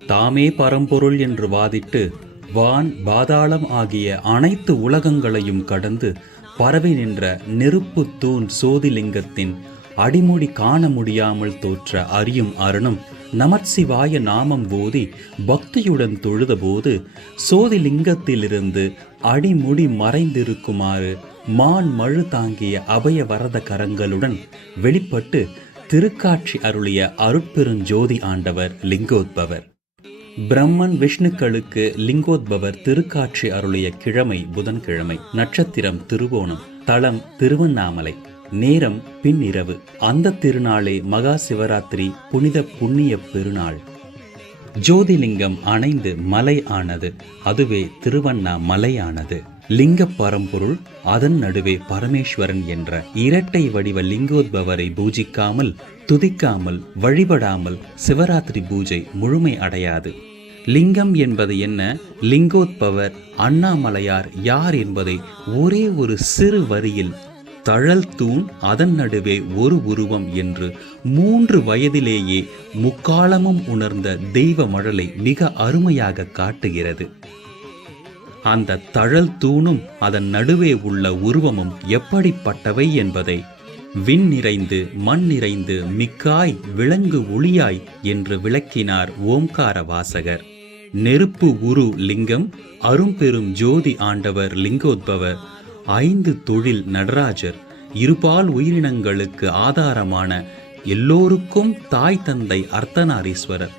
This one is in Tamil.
தாமே பரம்பொருள் என்று வாதிட்டு வான் பாதாளம் ஆகிய அனைத்து உலகங்களையும் கடந்து பரவி நின்ற நெருப்பு தூண் சோதிலிங்கத்தின் அடிமுடி காண முடியாமல் தோற்ற அறியும் அருணும் நமச்சிவாய நாமம் ஓதி பக்தியுடன் தொழுதபோது சோதிலிங்கத்திலிருந்து அடிமுடி மறைந்திருக்குமாறு மான் மழு தாங்கிய அபய வரத கரங்களுடன் வெளிப்பட்டு திருக்காட்சி அருளிய அருட்பெருஞ்சோதி ஆண்டவர் லிங்கோத்பவர். பிரம்மன் விஷ்ணுக்களுக்கு லிங்கோத்பவர் திருக்காட்சி அருளிய கிழமை புதன்கிழமை நட்சத்திரம் திருவோணம் தளம் திருவண்ணாமலை நேரம் பின்னிரவு அந்த திருநாளே மகா சிவராத்திரி புனித புண்ணிய பெருநாள். ஜோதிலிங்கம் அணைந்து மலை ஆனது அதுவே திருவண்ணாமலையானது லிங்க பரம்பொருள் அதன் நடுவே பரமேஸ்வரன் என்ற இரட்டை வடிவ லிங்கோத்பவரை பூஜிக்காமல் துதிக்காமல் வழிபடாமல் சிவராத்திரி பூஜை முழுமை அடையாது. லிங்கம் என்பது என்ன? லிங்கோத்பவர் அண்ணாமலையார் யார் என்பதை ஒரே ஒரு சிறு வரியில் தழல் தூண் அதன் நடுவே ஒரு உருவம் என்று மூன்று வயதிலேயே முக்காலமும் உணர்ந்த தெய்வ மழலை மிக அருமையாக காட்டுகிறது. அந்த தழல் தூணும் அதன் நடுவே உள்ள உருவமும் எப்படிப்பட்டவை என்பதை விண் நிறைந்து மண் நிறைந்து மிக்காய் விலங்கு ஒளியாய் என்று விளக்கினார் ஓம்கார வாசகர் நெருப்பு உரு லிங்கம் அரும்பெரும் ஜோதி ஆண்டவர் லிங்கோத்பவர் ஐந்து தொழில் நடராஜர் இருபால் உயிரினங்களுக்கு ஆதாரமான எல்லோருக்கும் தாய் தந்தை அர்த்தநாரீஸ்வரர்.